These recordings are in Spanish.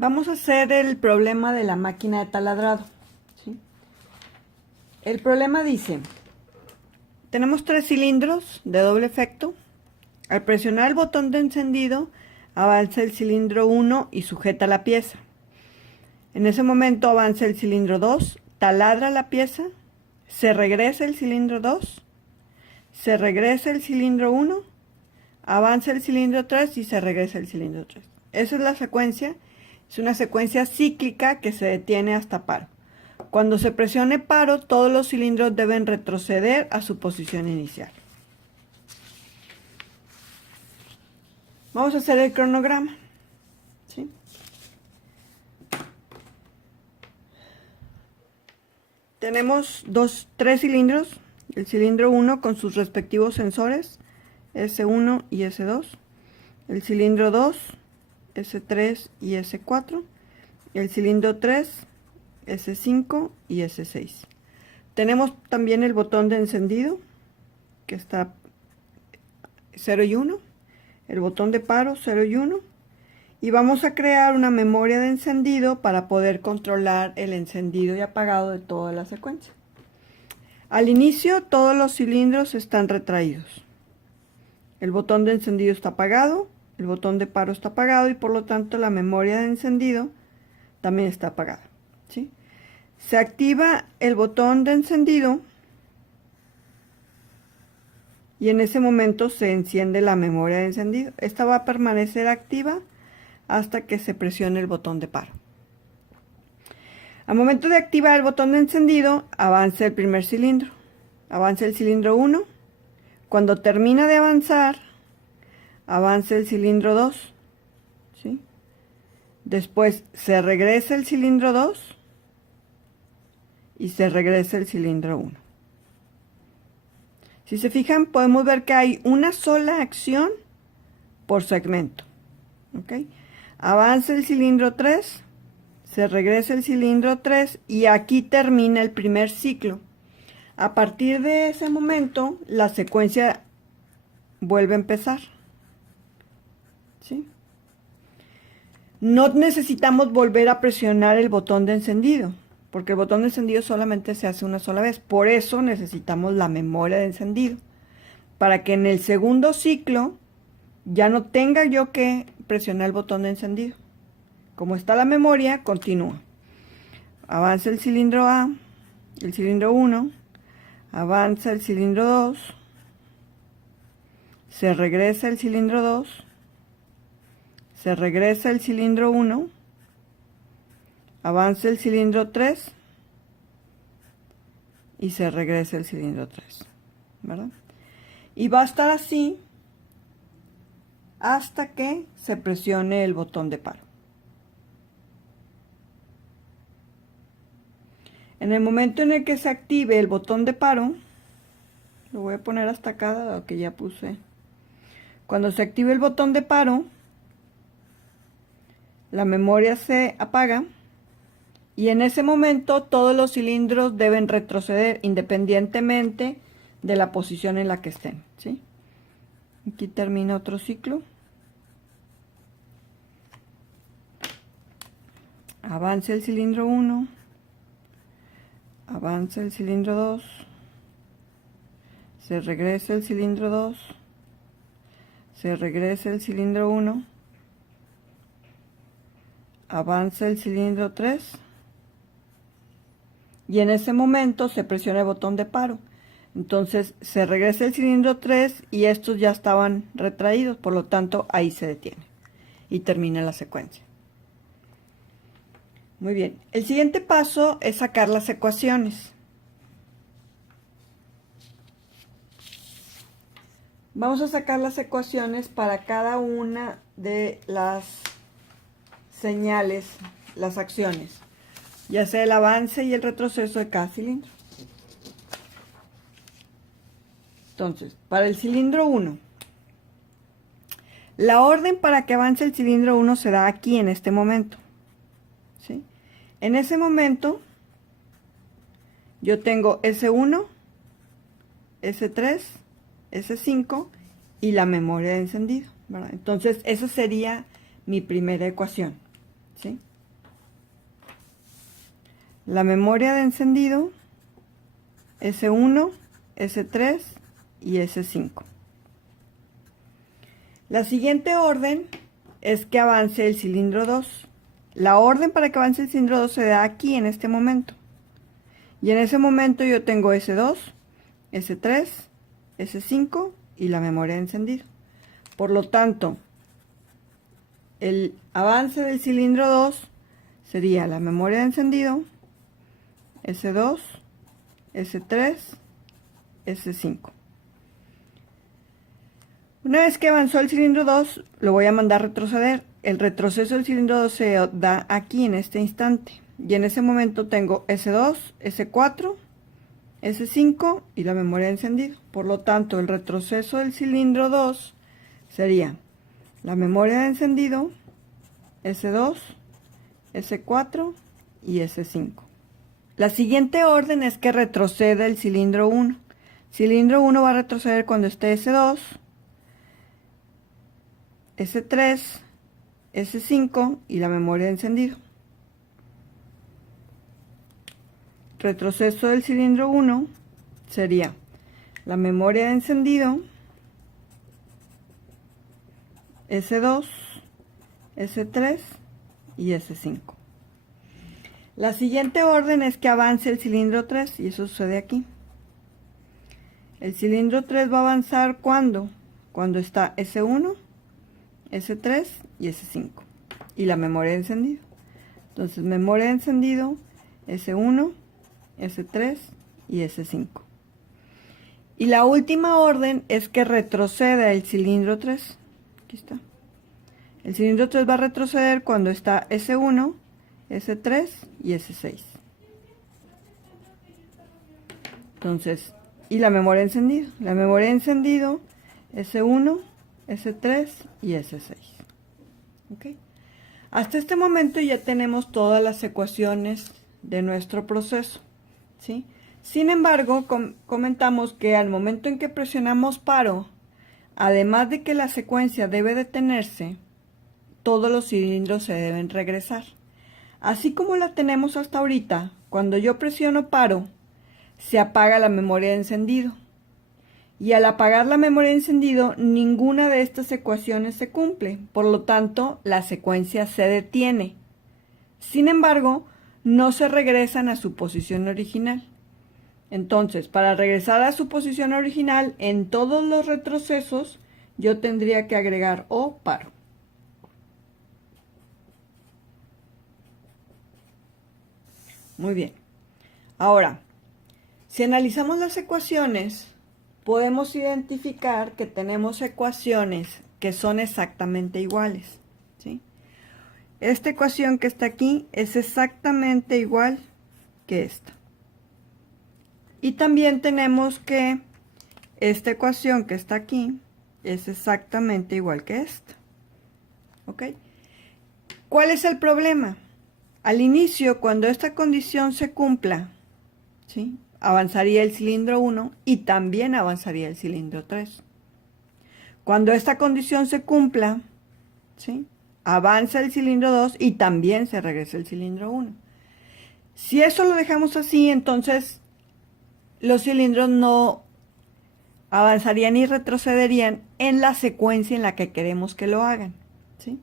Vamos a hacer el problema de la máquina de taladrado, ¿sí? El problema dice, tenemos 3 cilindros de doble efecto. Al presionar el botón de encendido, avanza el cilindro 1 y sujeta la pieza. En ese momento avanza el cilindro 2, taladra la pieza, se regresa el cilindro 2, se regresa el cilindro 1, avanza el cilindro 3 y se regresa el cilindro 3. Esa es la secuencia. Es una secuencia cíclica que se detiene hasta paro. Cuando se presione paro, todos los cilindros deben retroceder a su posición inicial. Vamos a hacer el cronograma, ¿sí? Tenemos 3 cilindros. El cilindro 1 con sus respectivos sensores, S1 y S2. El cilindro 2, S3 y S4. El cilindro 3, S5 y S6. Tenemos también el botón de encendido, que está 0 y 1. El botón de paro 0 y 1. Y vamos a crear una memoria de encendido para poder controlar el encendido y apagado de toda la secuencia. Al inicio todos los cilindros están retraídos. El botón de encendido está apagado, el botón de paro está apagado y por lo tanto la memoria de encendido también está apagada, ¿sí? Se activa el botón de encendido y en ese momento se enciende la memoria de encendido. Esta va a permanecer activa hasta que se presione el botón de paro. Al momento de activar el botón de encendido, avanza el primer cilindro. Avanza el cilindro 1. Cuando termina de avanzar, avanza el cilindro 2. ¿Sí? Después se regresa el cilindro 2 y se regresa el cilindro 1. Si se fijan, podemos ver que hay una sola acción por segmento. ¿Ok? Avanza el cilindro 3, se regresa el cilindro 3 y aquí termina el primer ciclo. A partir de ese momento, la secuencia vuelve a empezar. ¿Sí? No necesitamos volver a presionar el botón de encendido, porque el botón de encendido solamente se hace una sola vez. Por eso necesitamos la memoria de encendido, para que en el segundo ciclo ya no tenga yo que presionar el botón de encendido. Como está la memoria, continúa. Avanza el cilindro A, el cilindro 1, avanza el cilindro 2, se regresa el cilindro 2, se regresa el cilindro 1, avanza el cilindro 3 y se regresa el cilindro 3, ¿verdad? Y va a estar así hasta que se presione el botón de paro. En el momento en el que se active el botón de paro, lo voy a poner hasta acá, dado que ya puse. Cuando se active el botón de paro, la memoria se apaga y en ese momento todos los cilindros deben retroceder independientemente de la posición en la que estén, ¿sí? Aquí termina otro ciclo. Avanza el cilindro 1, avanza el cilindro 2, se regresa el cilindro 2, se regresa el cilindro 1, avanza el cilindro 3 y en ese momento se presiona el botón de paro. Entonces se regresa el cilindro 3 y estos ya estaban retraídos, por lo tanto ahí se detiene y termina la secuencia. Muy bien, el siguiente paso es sacar las ecuaciones. Vamos a sacar las ecuaciones para cada una de las señales, las acciones, ya sea el avance y el retroceso de cada cilindro. Entonces, para el cilindro 1, la orden para que avance el cilindro 1 se da aquí en este momento, ¿sí? En ese momento, yo tengo S1, S3, S5 y la memoria de encendido, ¿verdad? Entonces, esa sería mi primera ecuación, ¿sí? la memoria de encendido, S1, S3 y S5. La siguiente orden es que avance el cilindro 2. La orden para que avance el cilindro 2 se da aquí en este momento. Y en ese momento yo tengo S2, S3, S5 y la memoria de encendido. Por lo tanto, el avance del cilindro 2 sería la memoria de encendido, S2, S3, S5. Una vez que avanzó el cilindro 2, lo voy a mandar retroceder. El retroceso del cilindro 2 se da aquí en este instante. Y en ese momento tengo S2, S4, S5 y la memoria de encendido. Por lo tanto, el retroceso del cilindro 2 sería la memoria de encendido, S2, S4 y S5. La siguiente orden es que retroceda el cilindro 1. Cilindro 1 va a retroceder cuando esté S2, S3, S5 y la memoria de encendido. Retroceso del cilindro 1 sería la memoria de encendido, S2, S3 y S5. La siguiente orden es que avance el cilindro 3 y eso sucede aquí. El cilindro 3 va a avanzar cuando está S1, S3 y S5 y la memoria de encendido. Entonces memoria de encendido, S1, S3 y S5. Y la última orden es que retroceda el cilindro 3. Aquí está. El cilindro 3 va a retroceder cuando está S1, S3 y S6. Entonces, y la memoria de encendido. La memoria de encendido, S1, S3 y S6. ¿Ok? Hasta este momento ya tenemos todas las ecuaciones de nuestro proceso, ¿sí? Sin embargo, comentamos que al momento en que presionamos paro, además de que la secuencia debe detenerse, todos los cilindros se deben regresar. Así como la tenemos hasta ahorita, cuando yo presiono paro, se apaga la memoria de encendido. Y al apagar la memoria de encendido, ninguna de estas ecuaciones se cumple. Por lo tanto, la secuencia se detiene. Sin embargo, no se regresan a su posición original. Entonces, para regresar a su posición original, en todos los retrocesos, yo tendría que agregar o paro. Muy bien. Ahora, si analizamos las ecuaciones, podemos identificar que tenemos ecuaciones que son exactamente iguales, ¿sí? Esta ecuación que está aquí es exactamente igual que esta. Y también tenemos que esta ecuación que está aquí es exactamente igual que esta. ¿Ok? ¿Cuál es el problema? Al inicio, cuando esta condición se cumpla, ¿sí?, avanzaría el cilindro 1 y también avanzaría el cilindro 3. Cuando esta condición se cumpla, ¿sí?, avanza el cilindro 2 y también se regresa el cilindro 1. Si eso lo dejamos así, entonces los cilindros no avanzarían y retrocederían en la secuencia en la que queremos que lo hagan, ¿sí?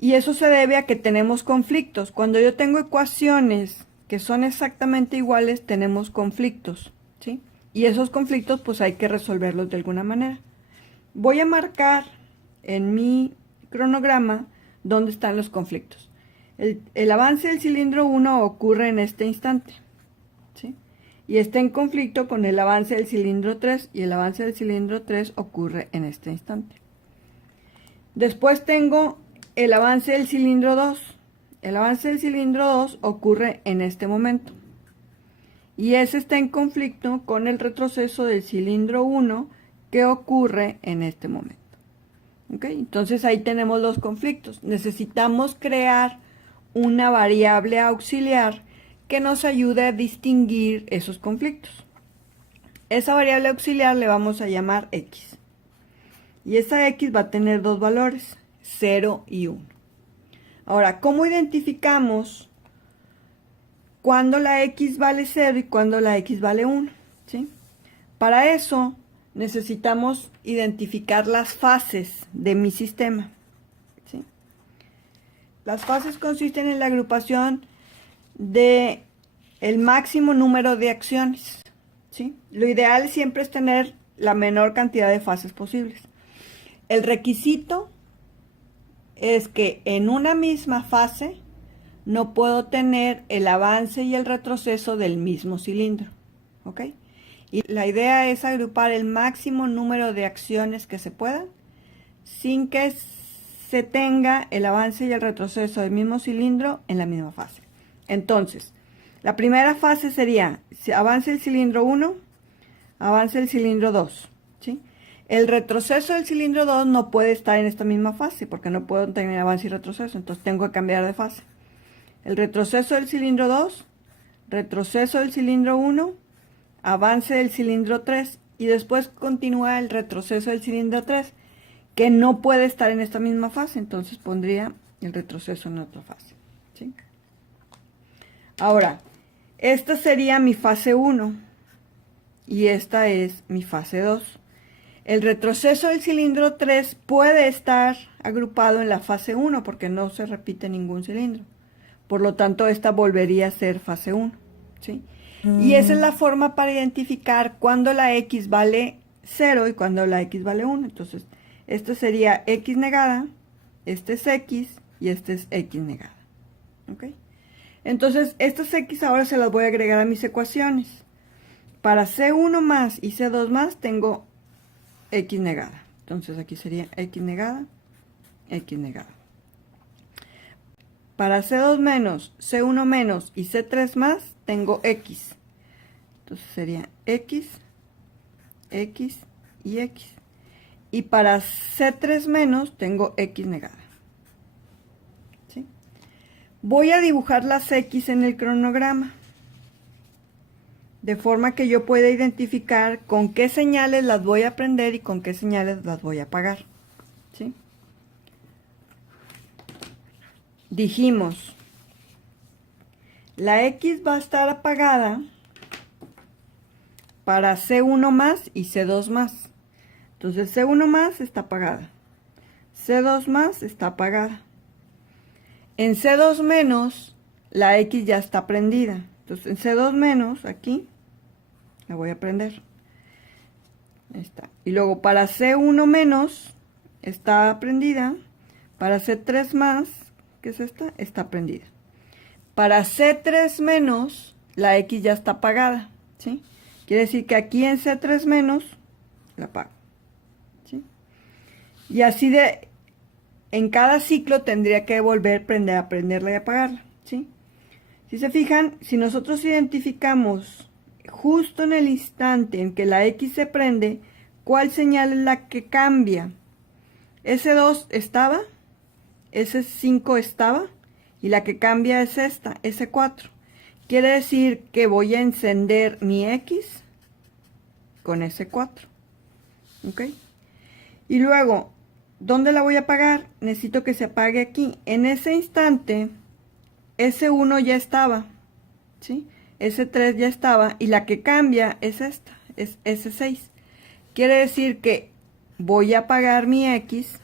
Y eso se debe a que tenemos conflictos. Cuando yo tengo ecuaciones que son exactamente iguales, tenemos conflictos, ¿sí? Y esos conflictos pues hay que resolverlos de alguna manera. Voy a marcar en mi cronograma dónde están los conflictos. El avance del cilindro 1 ocurre en este instante, ¿sí? Y está en conflicto con el avance del cilindro 3 y el avance del cilindro 3 ocurre en este instante. Después tengo el avance del cilindro 2. El avance del cilindro 2 ocurre en este momento. Y ese está en conflicto con el retroceso del cilindro 1 que ocurre en este momento. ¿Ok? Entonces ahí tenemos los conflictos. Necesitamos crear una variable auxiliar que nos ayude a distinguir esos conflictos. Esa variable auxiliar le vamos a llamar X. Y esa X va a tener dos valores, 0 y 1. Ahora, ¿cómo identificamos cuando la X vale 0 y cuando la X vale 1, ¿sí? Para eso necesitamos identificar las fases de mi sistema, ¿sí? Las fases consisten en la agrupación de el máximo número de acciones, ¿sí? Lo ideal siempre es tener la menor cantidad de fases posibles. El requisito es que en una misma fase no puedo tener el avance y el retroceso del mismo cilindro, ¿ok? Y la idea es agrupar el máximo número de acciones que se puedan sin que se tenga el avance y el retroceso del mismo cilindro en la misma fase. Entonces, la primera fase sería, si avance el cilindro 1, avance el cilindro 2, ¿sí? El retroceso del cilindro 2 no puede estar en esta misma fase porque no puedo tener avance y retroceso, entonces tengo que cambiar de fase. El retroceso del cilindro 2, retroceso del cilindro 1, avance del cilindro 3 y después continúa el retroceso del cilindro 3 que no puede estar en esta misma fase, entonces pondría el retroceso en otra fase, ¿sí? Ahora, esta sería mi fase 1 y esta es mi fase 2. El retroceso del cilindro 3 puede estar agrupado en la fase 1 porque no se repite ningún cilindro. Por lo tanto, esta volvería a ser fase 1, ¿sí? Y esa es la forma para identificar cuando la X vale 0 y cuando la X vale 1. Entonces, esto sería X negada, este es X y este es X negada, ¿ok? Entonces, estas X ahora se las voy a agregar a mis ecuaciones. Para C1 más y C2 más tengo X negada. Entonces, aquí sería X negada, X negada. Para C2 menos, C1 menos y C3 más, tengo X. Entonces sería X, X y X. Y para C3 menos, tengo X negada. ¿Sí? Voy a dibujar las X en el cronograma. De forma que yo pueda identificar con qué señales las voy a prender y con qué señales las voy a apagar. ¿Sí? Dijimos, la X va a estar apagada para C1 más y C2 más. Entonces C1 más está apagada. C2 más está apagada. En C2 menos, la X ya está prendida. Entonces en C2 menos, aquí, la voy a prender. Ahí está. Y luego para C1 menos, está prendida. Para C3 más, que es esta, está prendida. Para C3 menos, la X ya está apagada, ¿sí? Quiere decir que aquí en C3 menos, la apago, ¿sí? Y así en cada ciclo tendría que volver a prenderla y apagarla, ¿sí? Si se fijan, si nosotros identificamos justo en el instante en que la X se prende, ¿cuál señal es la que cambia? S2 estaba, S5 estaba, y la que cambia es esta, S4. Quiere decir que voy a encender mi X con S4. ¿Ok? Y luego, ¿dónde la voy a apagar? Necesito que se apague aquí. En ese instante, S1 ya estaba, ¿sí? S3 ya estaba, y la que cambia es esta, es S6. Quiere decir que voy a apagar mi X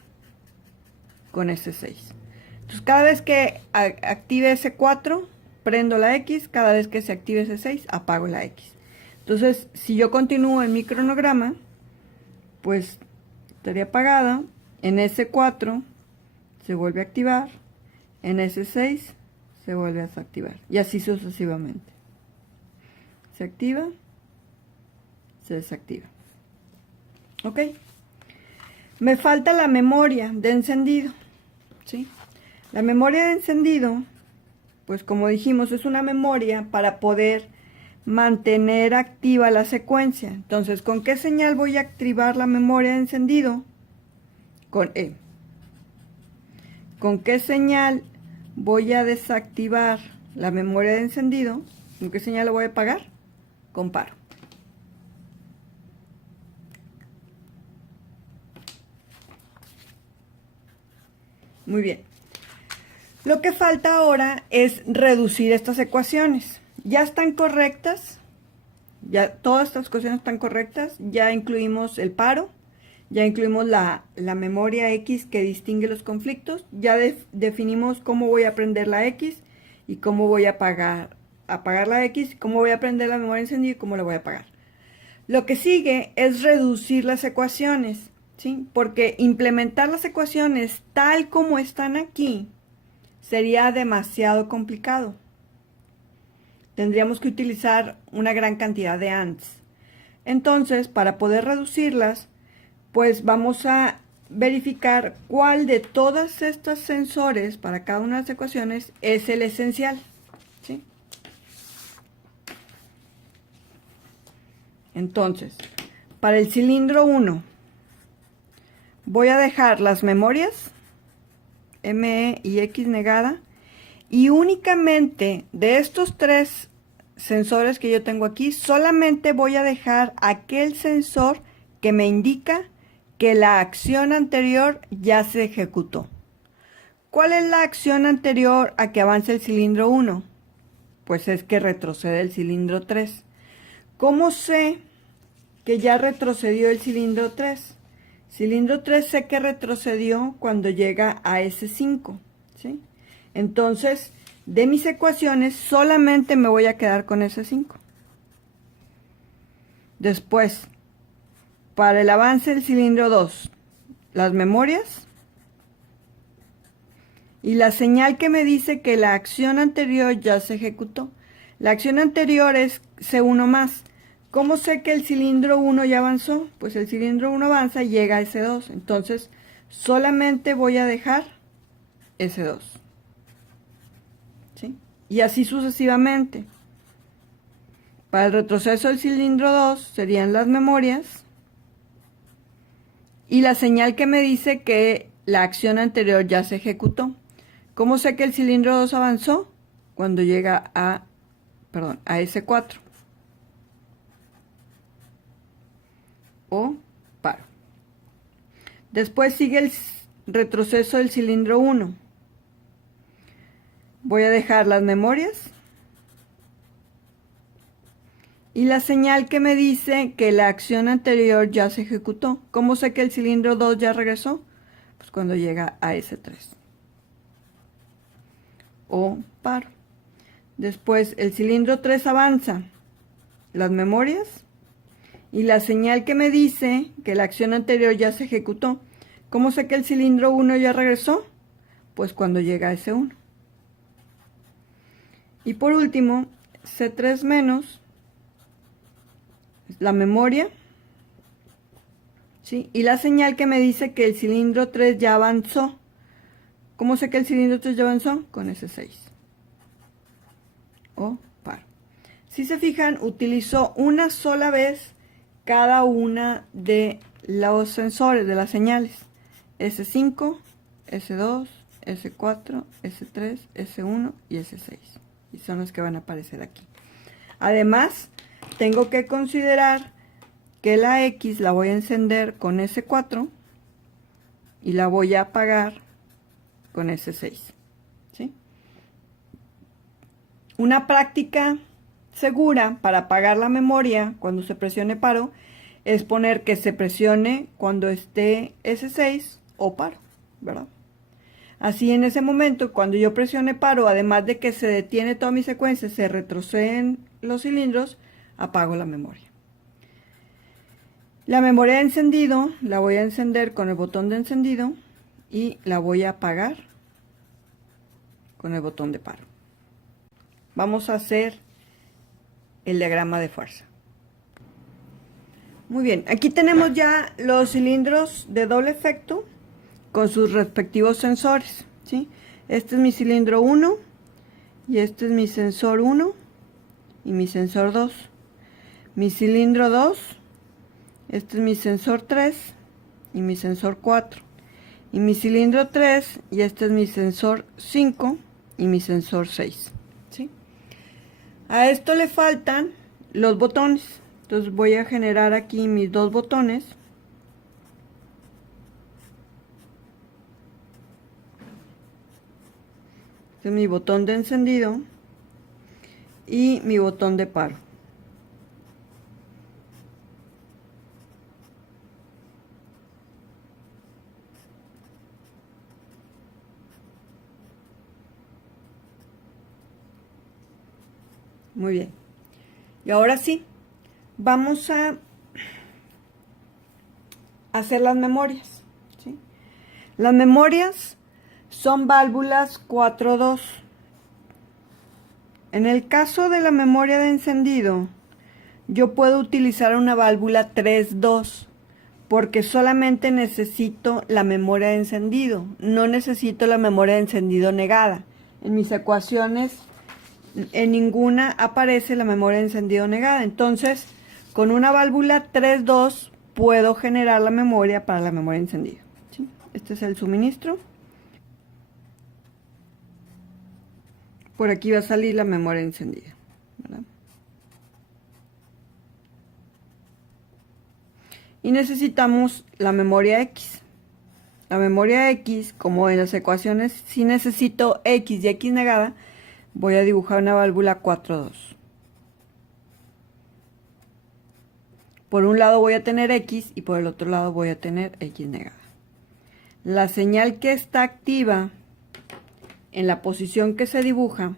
con S6. Entonces, cada vez que active S4, prendo la X. Cada vez que se active S6, apago la X. Entonces, si yo continúo en mi cronograma, pues estaría apagada. En S4 se vuelve a activar. En S6 se vuelve a desactivar. Y así sucesivamente. Se activa, se desactiva. ¿Ok? Me falta la memoria de encendido, ¿sí? La memoria de encendido, pues como dijimos, es una memoria para poder mantener activa la secuencia. Entonces, ¿con qué señal voy a activar la memoria de encendido? Con E. ¿Con qué señal voy a desactivar la memoria de encendido? ¿Con qué señal la voy a apagar? Con paro. Muy bien. Lo que falta ahora es reducir estas ecuaciones. ya están correctas, ya todas estas ecuaciones están correctas, ya incluimos el paro, ya incluimos la memoria X que distingue los conflictos, ya definimos cómo voy a prender la X y cómo voy a apagar la X, cómo voy a prender la memoria encendida y cómo la voy a apagar. Lo que sigue es reducir las ecuaciones, ¿sí? Porque implementar las ecuaciones tal como están aquí sería demasiado complicado. Tendríamos que utilizar una gran cantidad de ANDs. Entonces, para poder reducirlas, pues vamos a verificar cuál de todos estos sensores para cada una de las ecuaciones es el esencial, ¿sí? Entonces, para el cilindro 1, voy a dejar las memorias, ME y X negada, y únicamente de estos tres sensores que yo tengo aquí, solamente voy a dejar aquel sensor que me indica que la acción anterior ya se ejecutó. ¿Cuál es la acción anterior a que avance el cilindro 1? Pues es que retrocede el cilindro 3. ¿Cómo sé que ya retrocedió el cilindro 3? Cilindro 3 sé que retrocedió cuando llega a S5, ¿sí? Entonces, de mis ecuaciones solamente me voy a quedar con S5. Después, para el avance del cilindro 2, las memorias y la señal que me dice que la acción anterior ya se ejecutó. La acción anterior es C1 más. ¿Cómo sé que el cilindro 1 ya avanzó? Pues el cilindro 1 avanza y llega a S2. Entonces, solamente voy a dejar S2. ¿Sí? Y así sucesivamente. Para el retroceso del cilindro 2 serían las memorias y la señal que me dice que la acción anterior ya se ejecutó. ¿Cómo sé que el cilindro 2 avanzó? Cuando llega a S4. O paro. Después sigue el retroceso del cilindro 1. Voy a dejar las memorias y la señal que me dice que la acción anterior ya se ejecutó. ¿Cómo sé que el cilindro 2 ya regresó? Pues cuando llega a S3. O paro. Después el cilindro 3 avanza. Las memorias y la señal que me dice que la acción anterior ya se ejecutó. ¿Cómo sé que el cilindro 1 ya regresó? Pues cuando llega a S1. Y por último, C3 menos, la memoria, ¿sí? Y la señal que me dice que el cilindro 3 ya avanzó. ¿Cómo sé que el cilindro 3 ya avanzó? Con S6. O paro. Si se fijan, utilizo una sola vez cada una de los sensores, de las señales. S5, S2, S4, S3, S1 y S6. Y son los que van a aparecer aquí. Además, tengo que considerar que la X la voy a encender con S4 y la voy a apagar con S6. ¿Sí? Una práctica segura para apagar la memoria cuando se presione paro es poner que se presione cuando esté S6 o paro, ¿verdad? Así en ese momento, cuando yo presione paro, además de que se detiene toda mi secuencia, se retroceden los cilindros, apago la memoria. La memoria de encendido la voy a encender con el botón de encendido y la voy a apagar con el botón de paro. Vamos a hacer el diagrama de fuerza. Muy bien, aquí tenemos ya los cilindros de doble efecto con sus respectivos sensores, ¿sí? Este es mi cilindro 1 y este es mi sensor 1 y mi sensor 2. Mi cilindro 2, este es mi sensor 3 y mi sensor 4. Y mi cilindro 3 y este es mi sensor 5 y mi sensor 6, ¿sí? A esto le faltan los botones. Entonces voy a generar aquí mis dos botones. Este es mi botón de encendido y mi botón de paro. Muy bien. Y ahora sí, vamos a hacer las memorias, ¿sí? Las memorias son válvulas 4-2. En el caso de la memoria de encendido, yo puedo utilizar una válvula 3-2 porque solamente necesito la memoria de encendido, no necesito la memoria de encendido negada. En mis ecuaciones, en ninguna aparece la memoria de encendido negada. Entonces, con una válvula 3-2 puedo generar la memoria para la memoria de encendido, ¿sí? Este es el suministro. Por aquí va a salir la memoria encendida, ¿verdad? Y necesitamos la memoria X. La memoria X, como en las ecuaciones, si necesito X y X negada, voy a dibujar una válvula 4-2. Por un lado voy a tener X y por el otro lado voy a tener X negada. La señal que está activa en la posición que se dibuja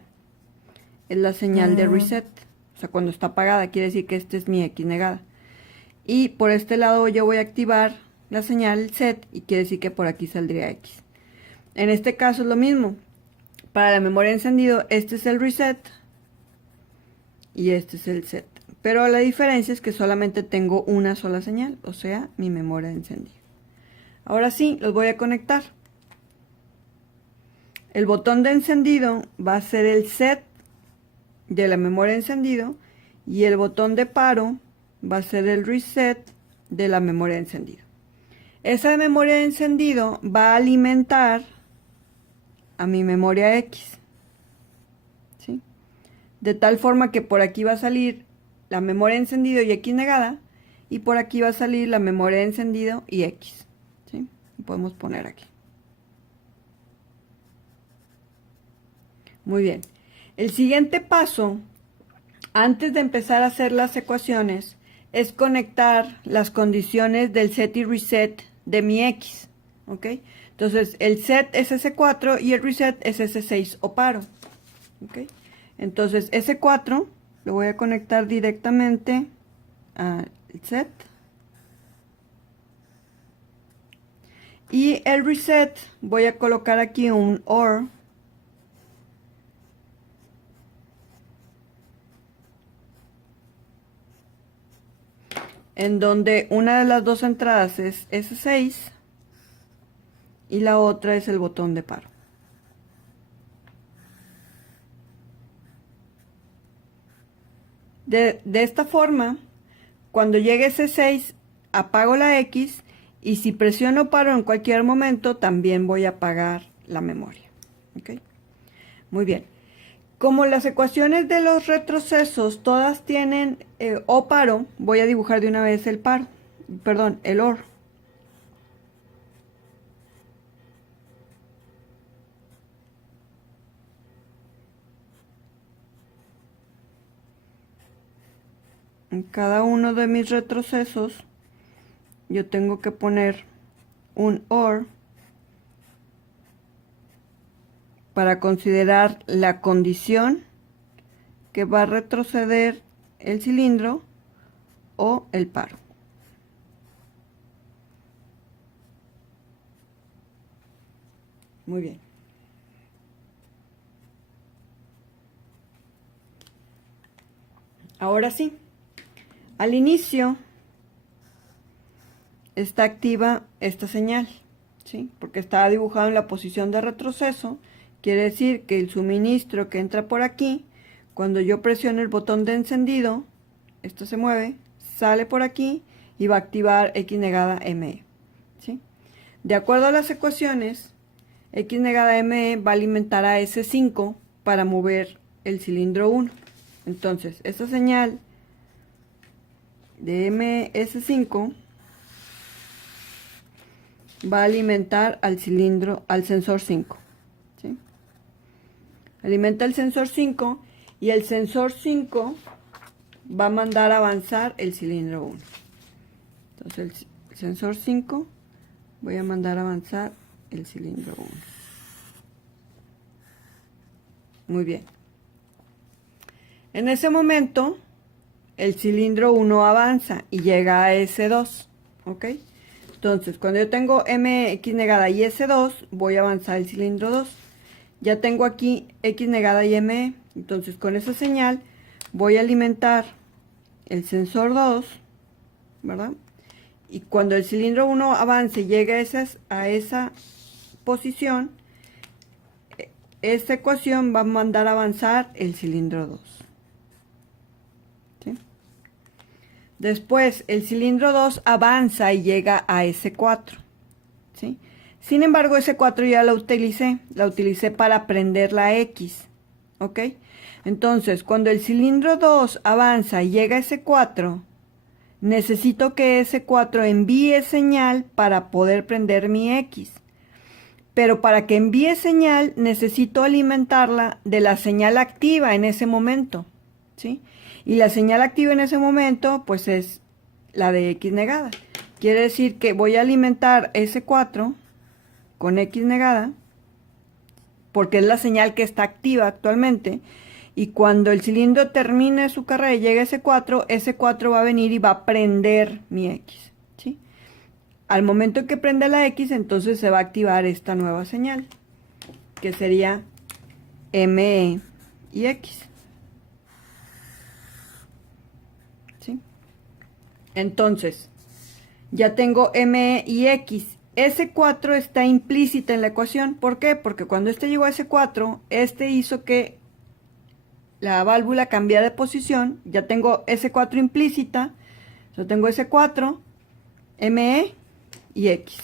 es la señal de reset. O sea, cuando está apagada quiere decir que este es mi X negada. Y por este lado yo voy a activar la señal set y quiere decir que por aquí saldría X. En este caso es lo mismo. Para la memoria de encendido, este es el reset y este es el set. Pero la diferencia es que solamente tengo una sola señal, o sea, mi memoria de encendido. Ahora sí, los voy a conectar. El botón de encendido va a ser el set de la memoria de encendido y el botón de paro va a ser el reset de la memoria de encendido. Esa memoria de encendido va a alimentar a mi memoria X, ¿sí? De tal forma que por aquí va a salir la memoria de encendido y X negada, y por aquí va a salir la memoria de encendido y X, ¿sí? Lo podemos poner aquí. Muy bien. El siguiente paso, antes de empezar a hacer las ecuaciones, es conectar las condiciones del set y reset de mi X, ¿ok? Entonces, el set es S4 y el reset es S6 o paro, ¿ok? Entonces, S4 lo voy a conectar directamente al set. Y el reset voy a colocar aquí un OR. En donde una de las dos entradas es S6 y la otra es el botón de paro. De esta forma, cuando llegue S6, apago la X y si presiono paro en cualquier momento, también voy a apagar la memoria. ¿Okay? Muy bien. Como las ecuaciones de los retrocesos todas tienen O paro, voy a dibujar de una vez el paro, perdón, el OR. En cada uno de mis retrocesos yo tengo que poner un OR para considerar la condición que va a retroceder el cilindro o el paro. Muy bien. Ahora sí, al inicio está activa esta señal, ¿sí? Porque está dibujado en la posición de retroceso. Quiere decir que el suministro que entra por aquí, cuando yo presiono el botón de encendido, esto se mueve, sale por aquí y va a activar X negada ME, ¿sí? De acuerdo a las ecuaciones, X negada ME va a alimentar a S5 para mover el cilindro 1. Entonces, esta señal de MS5 va a alimentar al cilindro, al sensor 5. ¿Sí? Alimenta el sensor 5 Y el sensor 5 va a mandar a avanzar el cilindro 1. Entonces el sensor 5 voy a mandar a avanzar el cilindro 1. Muy bien. En ese momento el cilindro 1 avanza y llega a S2. ¿Ok? Entonces cuando yo tengo MX negada y S2 voy a avanzar el cilindro 2. Ya tengo aquí X negada y ME. Entonces con esa señal voy a alimentar el sensor 2, ¿verdad? Y cuando el cilindro 1 avance y llegue a esa posición, esta ecuación va a mandar a avanzar el cilindro 2. ¿Sí? Después el cilindro 2 avanza y llega a S4. ¿Sí? Sin embargo, S4 ya la utilicé para prender la X. ¿Ok? Entonces, cuando el cilindro 2 avanza y llega a S4, necesito que S4 envíe señal para poder prender mi X. Pero para que envíe señal, necesito alimentarla de la señal activa en ese momento. ¿Sí? Y la señal activa en ese momento, pues es la de X negada. Quiere decir que voy a alimentar S4 con X negada, porque es la señal que está activa actualmente. Y cuando el cilindro termine su carrera y llegue a S4, S4 va a venir y va a prender mi X. ¿Sí? Al momento que prenda la X, entonces se va a activar esta nueva señal, que sería ME y X. ¿Sí? Entonces, ya tengo ME y X. S4 está implícita en la ecuación. ¿Por qué? Porque cuando este llegó a S4, este hizo que la válvula cambia de posición. Ya tengo S4 implícita. Yo tengo S4, ME y X.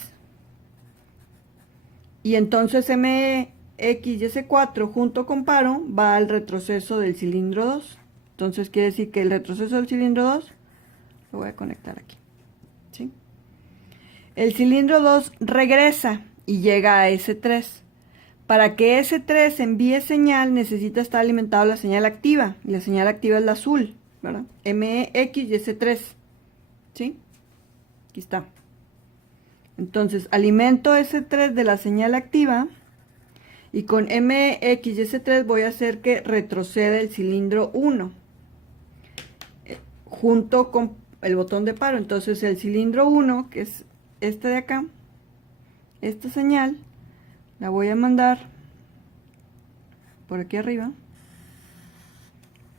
Y entonces ME, X y S4 junto con paro va al retroceso del cilindro 2. Entonces quiere decir que el retroceso del cilindro 2 lo voy a conectar aquí. ¿Sí? El cilindro 2 regresa y llega a S3. Para que S3 envíe señal, necesita estar alimentado la señal activa. Y la señal activa es la azul, ¿verdad? ME, X y S3. ¿Sí? Aquí está. Entonces, alimento S3 de la señal activa. Y con ME, X y S3 voy a hacer que retroceda el cilindro 1. Junto con el botón de paro. Entonces, el cilindro 1, que es este de acá, esta señal, la voy a mandar por aquí arriba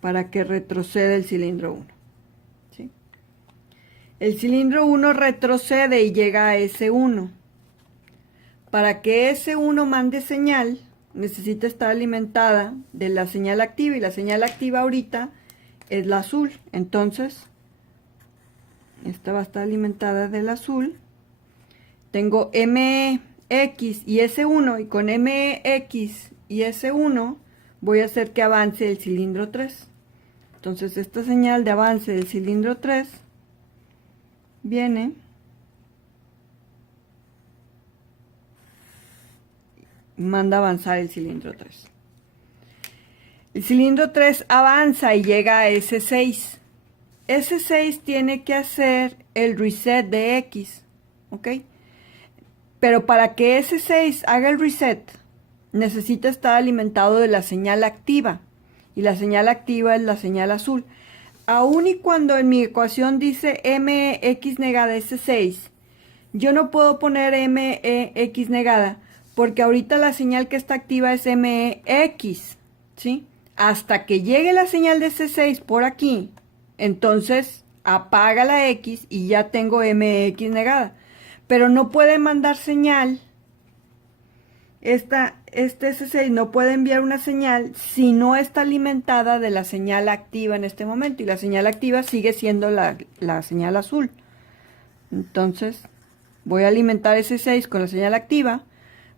para que retroceda el cilindro 1. ¿Sí? El cilindro 1 retrocede y llega a S1. Para que S1 mande señal, necesita estar alimentada de la señal activa, y la señal activa ahorita es la azul. Entonces, esta va a estar alimentada del azul. Tengo ME, X y S1, y con ME, X y S1 voy a hacer que avance el cilindro 3. Entonces esta señal de avance del cilindro 3 viene y manda avanzar el cilindro 3. El cilindro 3 avanza y llega a S6. S6 tiene que hacer el reset de X, ¿ok? Pero para que S6 haga el reset, necesita estar alimentado de la señal activa. Y la señal activa es la señal azul. Aun y cuando en mi ecuación dice MX negada S6, yo no puedo poner MEX negada, porque ahorita la señal que está activa es MEX, ¿sí? Hasta que llegue la señal de S6 por aquí, entonces apaga la X y ya tengo MEX negada. Pero no puede mandar señal. Este S6 no puede enviar una señal si no está alimentada de la señal activa en este momento. Y la señal activa sigue siendo la señal azul. Entonces, voy a alimentar S6 con la señal activa.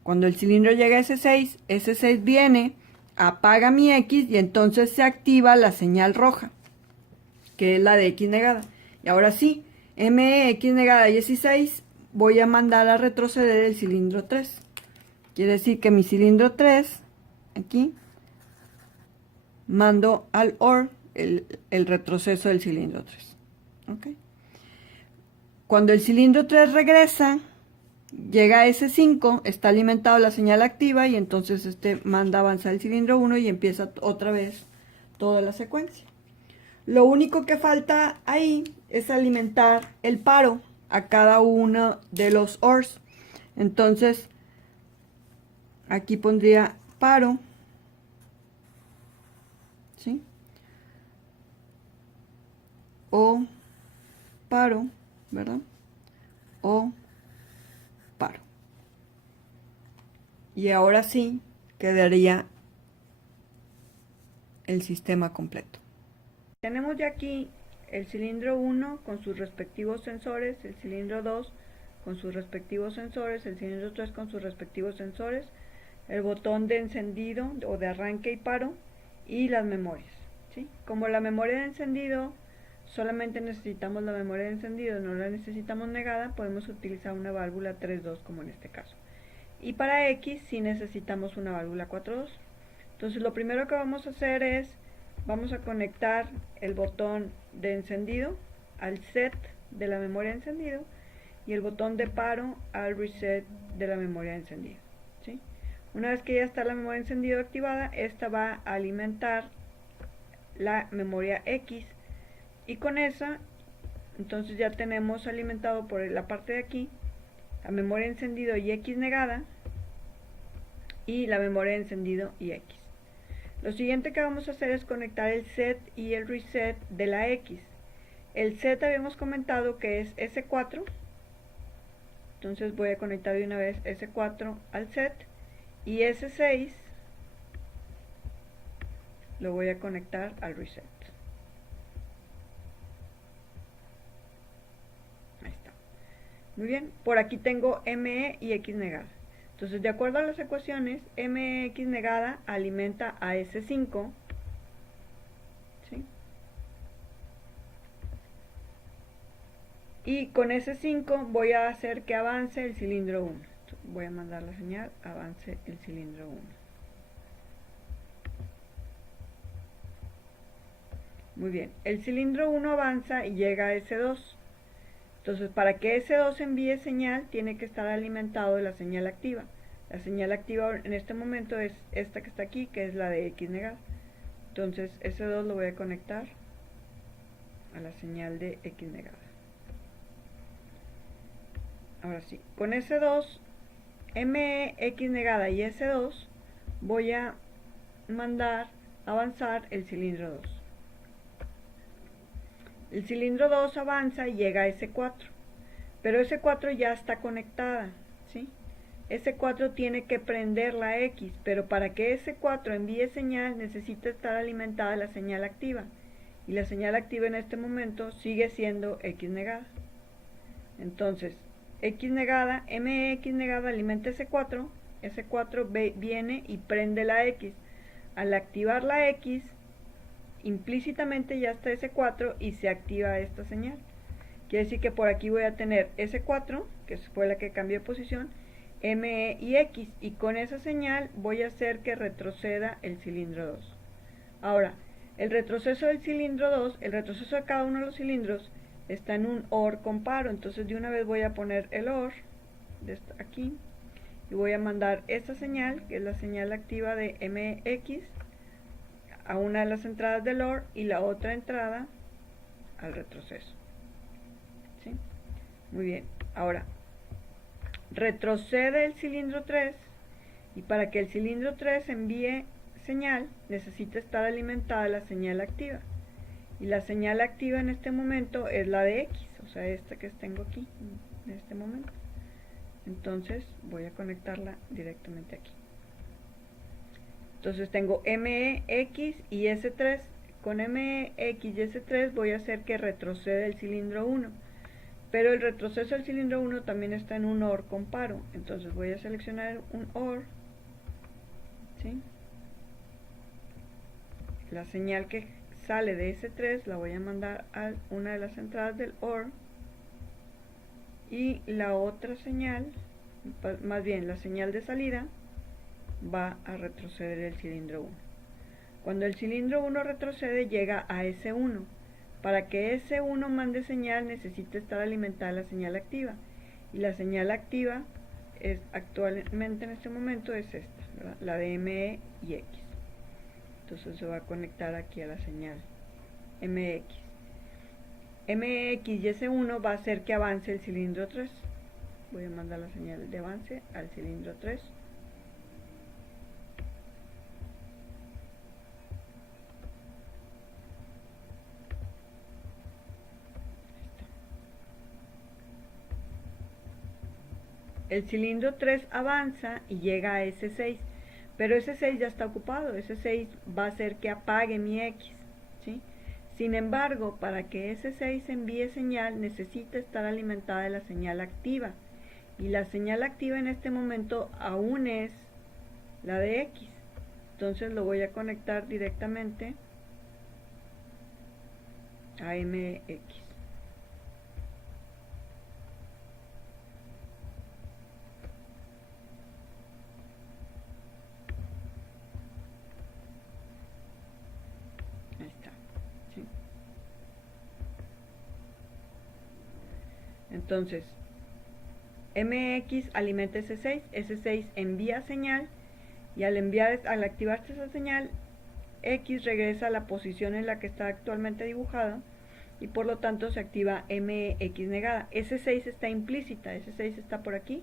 Cuando el cilindro llega a S6, S6 viene, apaga mi X y entonces se activa la señal roja, que es la de X negada. Y ahora sí, MX negada y S6 voy a mandar a retroceder el cilindro 3. Quiere decir que mi cilindro 3, aquí, mando al OR el retroceso del cilindro 3. ¿Okay? Cuando el cilindro 3 regresa, llega a S5, está alimentado la señal activa y entonces manda avanzar el cilindro 1 y empieza otra vez toda la secuencia. Lo único que falta ahí es alimentar el paro a cada uno de los ORs. Entonces, aquí pondría paro, ¿sí? O paro, ¿verdad? O paro. Y ahora sí quedaría el sistema completo. Tenemos ya aquí el cilindro 1 con sus respectivos sensores, el cilindro 2 con sus respectivos sensores, el cilindro 3 con sus respectivos sensores, el botón de encendido o de arranque y paro y las memorias, ¿sí? Como la memoria de encendido solamente necesitamos la memoria de encendido, no la necesitamos negada, podemos utilizar una válvula 3.2 como en este caso. Y para X sí necesitamos una válvula 4.2. Entonces lo primero que vamos a hacer es, vamos a conectar el botón de encendido al set de la memoria de encendido y el botón de paro al reset de la memoria de encendido, ¿sí? Una vez que ya está la memoria de encendido activada, esta va a alimentar la memoria X y con esa entonces ya tenemos alimentado por la parte de aquí la memoria de encendido y X negada y la memoria de encendido y X. Lo siguiente que vamos a hacer es conectar el set y el reset de la X. El set habíamos comentado que es S4, entonces voy a conectar de una vez S4 al set y S6 lo voy a conectar al reset. Ahí está. Muy bien, por aquí tengo ME y X negada. Entonces, de acuerdo a las ecuaciones, MX negada alimenta a S5, ¿sí? Y con S5 voy a hacer que avance el cilindro 1. Voy a mandar la señal, avance el cilindro 1. Muy bien, el cilindro 1 avanza y llega a S2. Entonces, para que S2 envíe señal, tiene que estar alimentado de la señal activa. La señal activa en este momento es esta que está aquí, que es la de X negada. Entonces, S2 lo voy a conectar a la señal de X negada. Ahora sí, con S2, ME, X negada y S2, voy a mandar avanzar el cilindro 2. El cilindro 2 avanza y llega a S4, pero S4 ya está conectada, ¿sí? S4 tiene que prender la X, pero para que S4 envíe señal necesita estar alimentada la señal activa, y la señal activa en este momento sigue siendo X negada. Entonces, X negada, MX negada alimenta S4, S4 viene y prende la X. Al activar la X, implícitamente ya está S4 y se activa esta señal. Quiere decir que por aquí voy a tener S4, que fue la que cambió de posición, ME y X, y con esa señal voy a hacer que retroceda el cilindro 2. Ahora, el retroceso del cilindro 2, el retroceso de cada uno de los cilindros está en un OR con paro, entonces de una vez voy a poner el OR de aquí y voy a mandar esta señal, que es la señal activa de MX, a una de las entradas del OR y la otra entrada al retroceso. ¿Sí? Muy bien, ahora retrocede el cilindro 3 y para que el cilindro 3 envíe señal necesita estar alimentada la señal activa, y la señal activa en este momento es la de X, o sea, esta que tengo aquí en este momento. Entonces voy a conectarla directamente aquí. Entonces tengo ME, X y S3. Con ME, X y S3 voy a hacer que retroceda el cilindro 1. Pero el retroceso del cilindro 1 también está en un OR con paro. Entonces voy a seleccionar un OR, ¿sí? La señal que sale de S3 la voy a mandar a una de las entradas del OR. Y la otra señal, más bien la señal de salida, va a retroceder el cilindro 1. Cuando el cilindro 1 retrocede, llega a S1. Para que S1 mande señal, necesita estar alimentada la señal activa. Y la señal activa actualmente en este momento es esta, ¿verdad? La de ME y X. Entonces se va a conectar aquí a la señal MX. MX y S1 va a hacer que avance el cilindro 3. Voy a mandar la señal de avance al cilindro 3. El cilindro 3 avanza y llega a S6, pero S6 ya está ocupado. S6 va a hacer que apague mi X, ¿sí? Sin embargo, para que S6 envíe señal, necesita estar alimentada de la señal activa. Y la señal activa en este momento aún es la de X. Entonces lo voy a conectar directamente a MX. Ahí está, ¿sí? Entonces, MX alimenta S6, S6 envía señal y al activarse esa señal, X regresa a la posición en la que está actualmente dibujada y por lo tanto se activa MX negada. S6 está implícita, S6 está por aquí,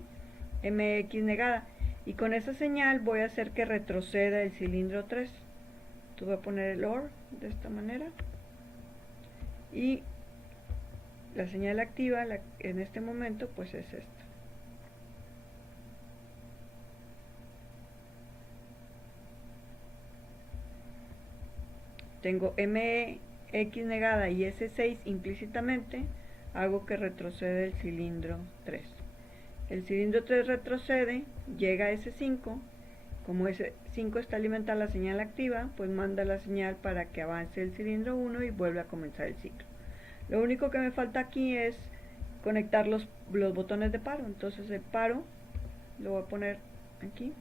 MX negada. Y con esa señal voy a hacer que retroceda el cilindro 3. Entonces voy a poner el OR de esta manera. Y la señal activa en este momento pues es esta. Tengo MX negada y S6 implícitamente, hago que retroceda el cilindro 3. El cilindro 3 retrocede, llega a S5, como S5 está alimentada la señal activa, pues manda la señal para que avance el cilindro 1 y vuelve a comenzar el ciclo. Lo único que me falta aquí es conectar los botones de paro. Entonces el paro lo voy a poner aquí.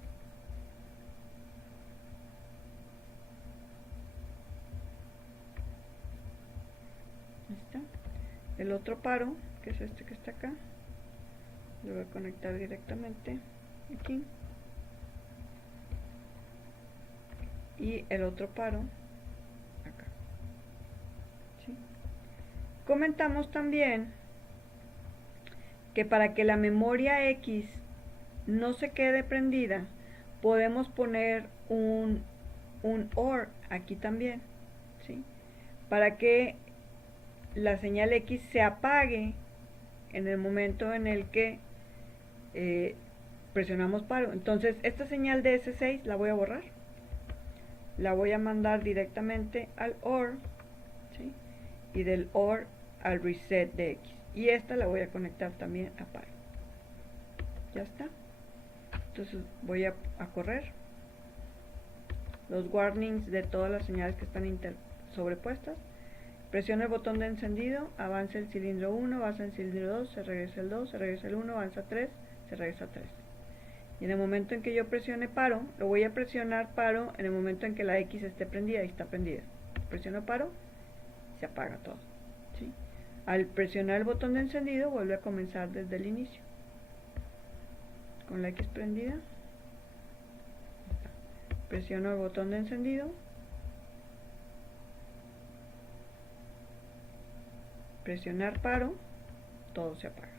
Ahí está. El otro paro, que es este que está acá, lo voy a conectar directamente aquí. Y el otro paro acá. ¿Sí? Comentamos también que para que la memoria X no se quede prendida, podemos poner un OR aquí también, ¿sí? Para que la señal X se apague en el momento en el que presionamos paro. Entonces esta señal de S6 la voy a borrar, la voy a mandar directamente al OR, ¿sí? Y del OR al reset de X, y esta la voy a conectar también a paro. Ya está. Entonces voy a correr los warnings de todas las señales que están sobrepuestas. Presiono el botón de encendido, avanza el cilindro 1, avanza el cilindro 2, se regresa el 2, se regresa el 1, avanza 3, se regresa 3. Y en el momento en que yo presione paro, lo voy a presionar paro en el momento en que la X esté prendida, y está prendida. Presiono paro, se apaga todo, ¿sí? Al presionar el botón de encendido, vuelve a comenzar desde el inicio. Con la X prendida, presiono el botón de encendido, presionar paro, todo se apaga.